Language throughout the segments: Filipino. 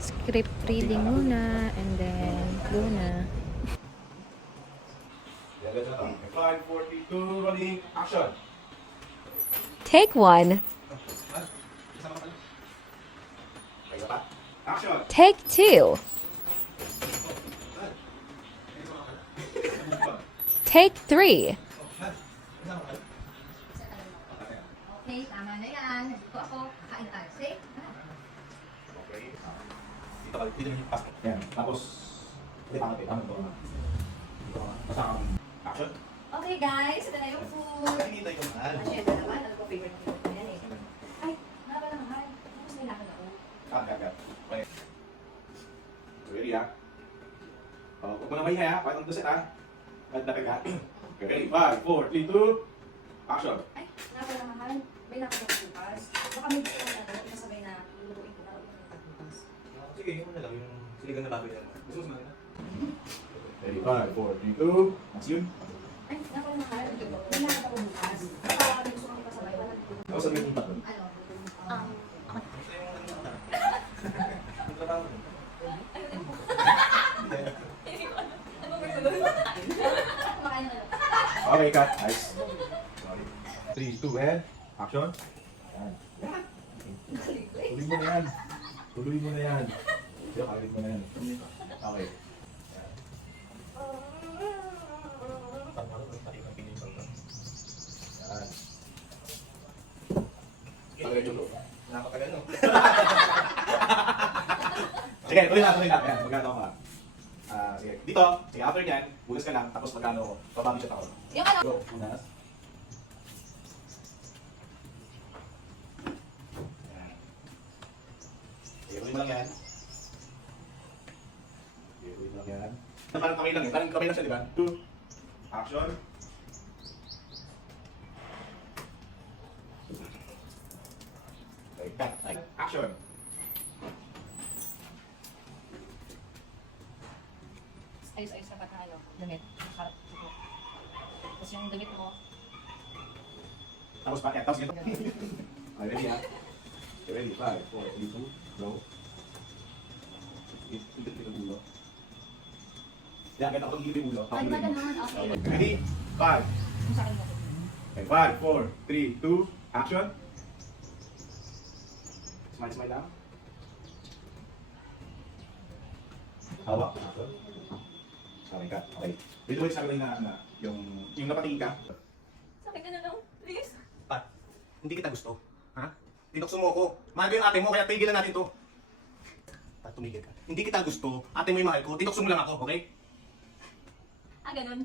Script reading muna and then go na. 5, 4, 3, 2, rolling, action! Take one. Action! Take two. Take three. Okay, tama na yan. Ito ako, kain tayo. Safe? Okay. Dito ka, dito yung pasok. Yan. Tapos, hindi pangat eh. Tama ito. Dito ka. Basta kang action. Okay guys, ito na yung food. Hinihintay ko mahal. Masyado naman, alam ko favorite food ko yan eh. Ay, nga ba lang mahal? Tapos nilakad ako. Cut. Okay. So, ready ha? Huwag mo na maingay ha. Pakitang to set ha. Magdapig ha. Okay, ready? 5, 4, 3, 2, action! Ay, nga ba lang mahal? May lakad ako bukas. Baka may gusto ko ano, masabay na lulutuin ko na ako ng bukas. Sige, yun na lang. Yung siligang na baboy na naman. Gusto mo na? Ready? 5, 4, 3, 2, mas yun. Ay, nga ba lang mahal? May lakad ako bukas. Baka may gusto ko pasabay. Ako sa may impact doon. Ano? Kumakain na lang. Okay, cut. Nice. 3, 2, and action. Yan. Tuloy mo na yan. Tuloy mo na yan. Sige, kawin mo na yan. Okay. Yan. Tagay yung loob. Nakakatagal, no? Sige, tuloy na. Yan, magkano ka. Sige, dito. Sige, after nyan, bugas ka lang. Tapos magkano, bababishot ako. Yung ano? Go, unas. Iuwi mo lang yan. Iuwi mo lang yan. Parang kamay lang eh. Parang kamay lang siya, di ba? 2. Action. Okay, cut. Action. Ayos-ayos na na ano, damit. Tapos yung damit mo, Tapos pa, tapos ganito. Okay, ready ha? Okay, ready? 5, 4, 3, 2, go. Ikot yung ulo. Yan, ganito ako yung ulo. ay, ba naman? Okay. Ready? 5. Yung sa akin mo. Okay, 5, 4, 3, 2, action. Smile lang. Hawak. Action. Okay, cut. Okay. Dito ulit sa akin na yung napatingin ka. Sa akin ka na lang, please. Pat, hindi kita gusto. Ha? Tinukso mo ako. Mahal ko yung ate mo, kaya tigilan natin to. Pat, tumigil ka. Hindi kita gusto. Ate mo yung mahal ko. Tinukso mo lang ako, okay? Ah, ganun.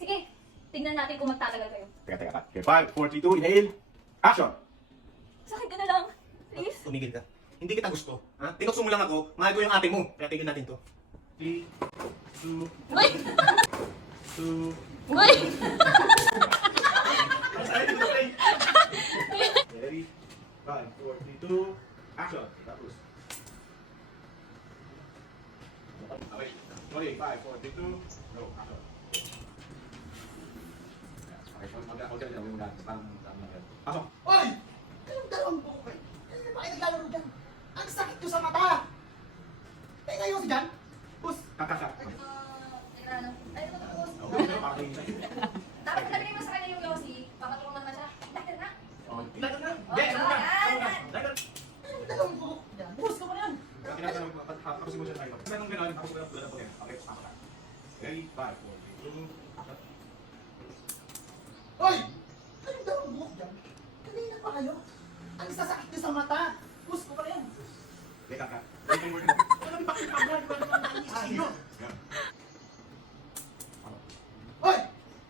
Sige, tingnan natin kung magtatagal kayo. Teka, cut. Okay, 5, 4, 3, 2, inhale. Action! Sa akin ka na lang, please. Tumigil ka. Hindi kita gusto. Ha? Tinukso mo lang ako. Mahal ko yung ate mo, kaya tigilan natin to. 3, 2, Uy! 2, Uy! ready? 5, 4, 3, 2, action! Tapos. Okay. Sorry, 5, 4, 3, 2, go. Action. Okay, mag-out ka na dyan. Parang pasok. Hoy! Kayong dalawang buko kayo. Bakit naglalaro dyan? Ang sakit ko sa mata! Tingnan nyo si Jan. Bus! Kakaka. Teka lang. Ay, ito tapos. Okay, okay. Dapat nabigay mo sa kanya yung Yossi. Papatulong naman siya. Dahil na. Oh, ilan na? Oh, Yes, ano na? yan. Kayong dalawang buko dyan. Bus ka pa yan. Tapos mo siya tayo. Ganun ganun, tapos ko lang po yan. Okay, pasok ka. Ready? 5, 4, 3, 2, action. Hoy! Kayong dalawang buko dyan. Kanina pa kayo. Ang sasakit nyo sa mata. Bus ko pa yan. Teka ka. Walang pakipagyan. Walang nangis kayo. Hoy!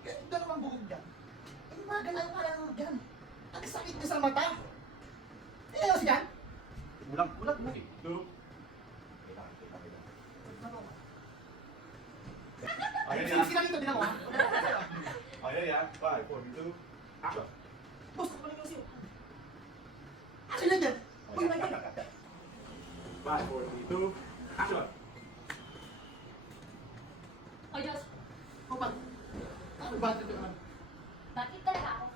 Kayong dalawang buko dyan. Ay, magalaw ka lang dyan. Ang sakit nyo sa mata. Tingnan nyo si Jan. Ulang. Okay, 2. Okay, ready? Sila dito, bilang ko ha. Okay, ready? 5, 4, 3, 2, action. Bus ko pa rin yung siyo. Akin lang dyan. Uy, may may. 5, 4, 3, 2, action. Oh, Diyos. Kupag. Ano ba ito naman? Bakit talaga ako?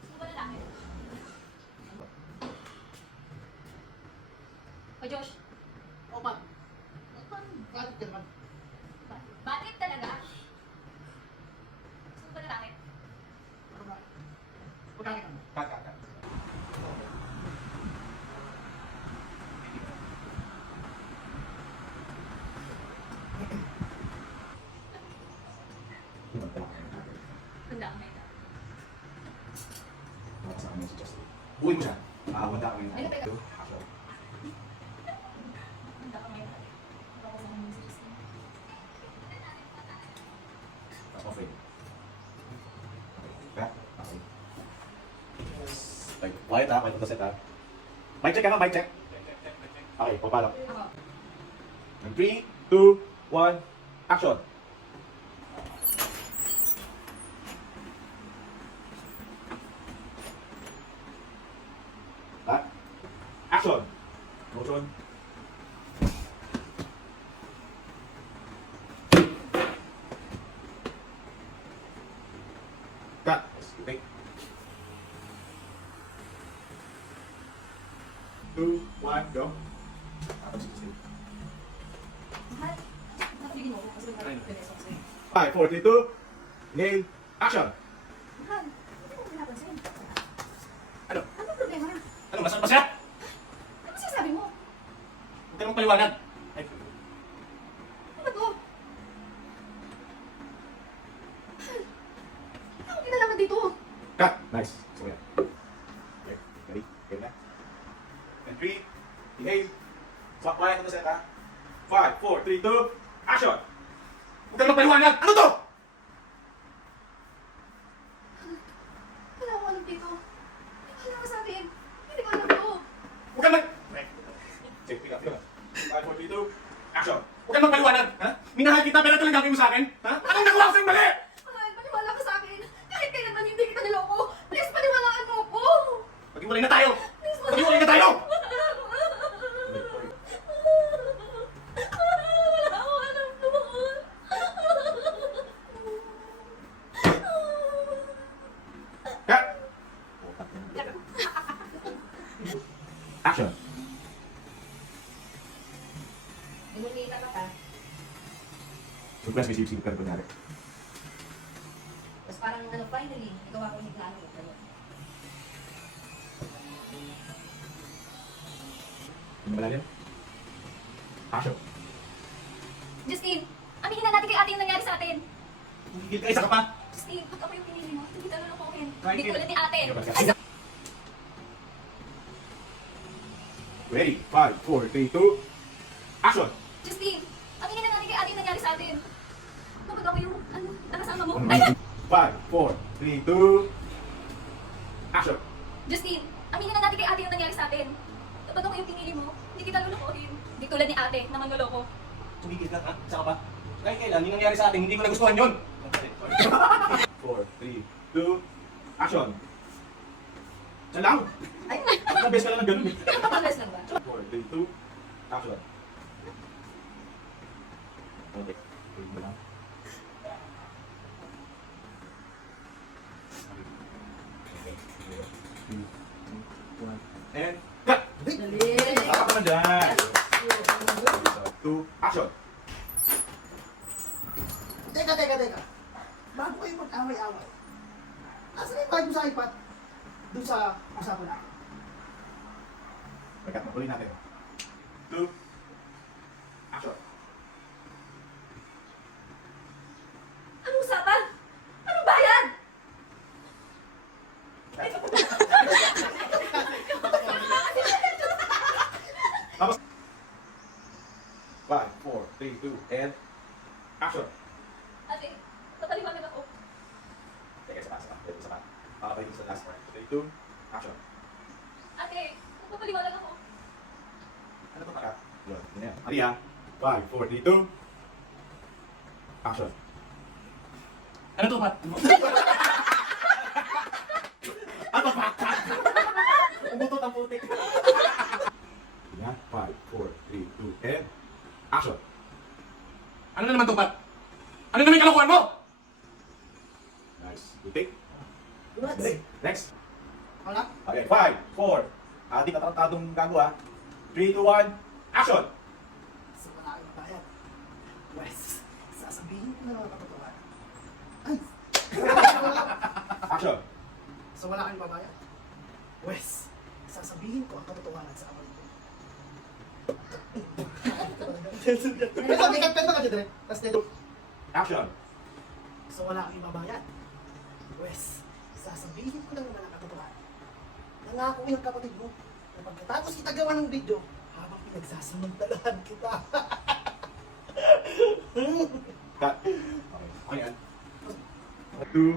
Sino ba lalaki? O Josh, O ba? Bakit ka naman? bakit talaga? Gusto mo ba lalaki? Ano ba? Pagkakit ka mo. Cut, cut, cut. Handa ka na. Sa kanya si Justin. Buuin mo siya. Wanda ka ngayon. Ay, teka. Action. Handa ka ngayon. Baka sa mga messages mo. Tapos okay. Okay. Okay. Okay. Quiet ha. Quiet on the set ha. Mic check ha. Mic check. Okay. Papalak. Ako. 3, 2, 1, action! Ha? Action! Motion. Cut! Okay. 2, 1, go! Action si Justin. Mahal, nakabigin mo ako kasi may nagpipilis ako sa'yo. 5, 4, 3, 2, nail, action! Mahal, hindi mo pinapansin. Ano? Ano ang problema? Ano, masal pa siya? Ano sinasabi mo? Huwag ka namang paliwanag. Ay, Ano ba to? Mahal, ano ang kinalaman dito? Cut! Nice. So yan. Okay. Ready? Game na. And 3, behave. Swap quiet on the set ha. 5, 4, 3, 2, action! huwag ka namang paliwanag. Ano to? Wala akong alam dito. Wala ka sa akin. Hindi ko alam to. Huwag ka namang... Check, pick up, pick up. 5, 4, 3, 2, action! Huwag ka namang paliwanag. Ha? Minahal kita pero talagang gagawin mo sa akin? Ha? Anong nagawa ko sa'yo mali? Mahal, paniwala ka sa akin. Kahit kailan man hindi kita niloko. Please, paniwalaan mo ako. Maghiwalay na tayo. Please, Maghiwalay na tayo. Wala akong alam doon. Cut! Action! Inumita ka pa. Surprise may sip-sip ka rin kunyari. Tapos parang finally, ikaw ako yung plano ko. Ano malalim? Action! Justine, aminin na natin kay ate yung nangyari sa atin. Gigil ka, isa ka pa. Justine, pag ako yung pinili mo, hindi kita lulukohin. Kahit Hindi tulad ni ate. Ready? 5, 4, 3, 2, action! Justine, aminin na natin kay ate yung nangyari sa atin. Kapag ako yung, nakasama mo. 5, 4, 3, 2, action! Justine, aminin na natin kay ate yung nangyari sa atin. Kapag ako yung pinili mo, hindi kita lulukohin. Hindi tulad ni ate na manloloko. Tumigil ka, ha? Isa ka pa. Kahit kailan, yung nangyari sa atin, hindi ko nagustuhan yun. 4, 3, 2, action! Diyan lang! Ay, Nakabes ka lang ng ganun eh. nakapaglas lang ba? 4, 3, 2, action! Okay. Wait mo lang. Okay. 3, 2, 1, and cut! Dali. Tama ka na dyan! 2, action! Teka. Bago kayo mag-away-away. Nasaan yung bag mo sa iPad? Doon sa usapan natin. Pagkat makulit natin. 2, action! Anong usapan? Anong bayad? Tapos 5, 4, 3, 2, and action! Ate, papaliwanag ako. Teka, isa pa. Okay, sa last part. 3, 2, action! Ate, papaliwanag ako. Ano to pakat? Yun, yun na yan. Maria, 5, 4, 3, 2, action! Ano to, Pat? Ano pa? Umutot ang putik. Yan, 5, 4, 3, 2, and action! Ano na naman to, Pat? Ano naman yung kalokohan mo? Nice. Good take. Congrats. Okay, next. Wala? Okay, 5, 4. Di ka tarantadong gago ha. 3, 2, 1, Action! Sa wala kang bayad. Wes, sasabihin ko na lang ang katotohanan. Ay! Action! Sa wala kang babayad. Wes, sasabihin ko ang katotohanan sa awal ko. Pero bigat pa ka dito. Tapos dito. Action! Sa wala kang babayad. Wes, sasabihin ko lang naman ang katotohanan. Nangako yung kapatid mo na pagkatapos kita gawa ng video, habang pinagsasamantalahan kita. Cut. Okay yan. 2.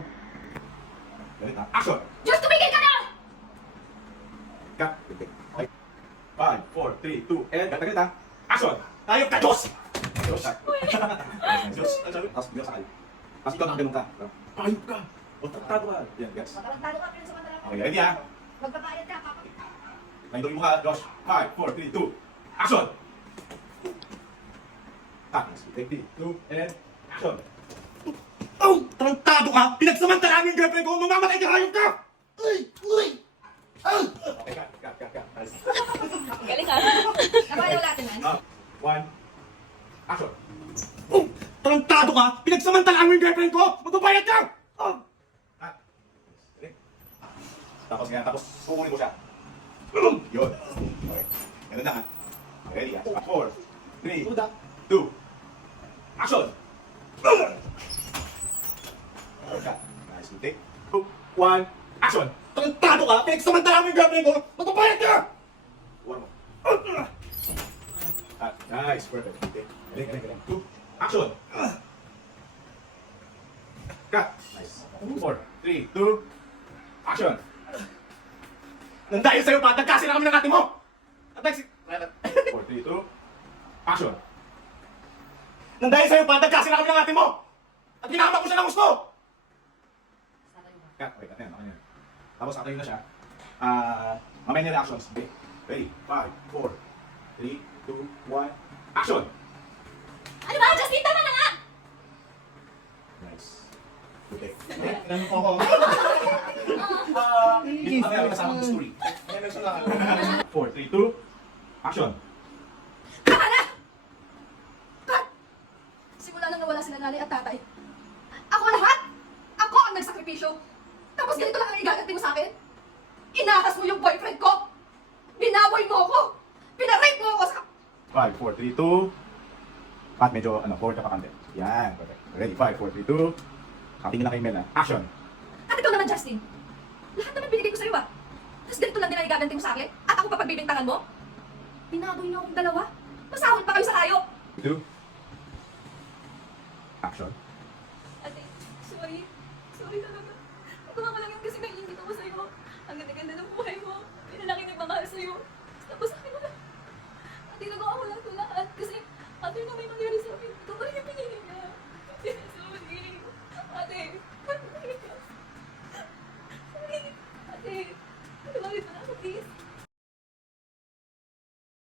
Ganit ha. Action! Diyos, tumigil ka na! Cut. Okay. 5, 4, 3, 2, and ganit ha. Action! Hayop ka, Diyos! Diyos. Diyos. Ano sabi? Tapos Diyos sakal. Tapos ikaw nakaganon ka. Ayop ka. O tarantado ka. Yan, gets. Matarantado ka, pinagsamantala ka. Okay, ready ha? Magbabayad ka, papa. Nahintuin mo ka, Josh. 5, 4, 3, 2. Action! Cut. 2, and action! Oh! Tarantado ka! Pinagsamantala mo yung girlfriend ko! Mamamatay ka! Hayop ka! Uy! Uy! Ah! Okay, cut. Nice. Galing ka. Nabayaw natin, man. 1. Action! Oh! Tarantado ka! Pinagsamantala mo yung girlfriend ko! Magbabayad ka! Oh! Cut. Ready? Tapos kukunin mo siya. Yun. Okay. Ganun na ha. Ready ha? 4, 3, Tuda. 2. Action! Okay, cut. Nice. Take. 2, 1. Action! Tarantado ka! Pinagsamantala mo yung girlfriend ko! Magbabayad ka! One more. Cut. Nice. Perfect. Okay. Galing. 2. Action! Cut. Nice. 4, 3, 2. Action! Nang dahil sa'yo pa, nagkasira kami ng ate mo! At 4, 3, 2. Action! Nang dahil sa'yo pa, nagkasira kami ng ate mo! At ginama ko siya ng gusto! Cut. Wait, ano yan? Tapos after yun na siya, mamaya niya reactions. Okay. Ready? 5, 4, 3, 2, 1. Action! Ano ba, Justin? Tama na nga! Nice. Okay. Tinanong ko ako. Hindi mamaya may kasama ng story. 4, 3, 2. Action! Tama na! Cut! Simula nang nawala sila nanay at tatay. Ako lahat! Ako ang nagsakripisyo. Tapos ganito lang ang igaganti mo sa akin? Inakas mo yung boyfriend ko! Binaboy mo ako! Pinarape mo ako sa... 5, 4, 3, 2. Pat, medyo, forward ka pa kante. Yan. Perfect. Ready? 5, 4, 3, 2. Katingin lang kay Mel, ha? Action! At ikaw naman, Justin. Lahat naman binigay ko sa'yo ah. Tapos ganito lang din ang igaganti mo sa akin? At ako pa pagbibintangan mo? Binaboy niyo akong dalawa? Masahol pa kayo sa kayo! 2. Action! Ate, sorry. Sorry talaga. Nagawa ko lang yung kasi may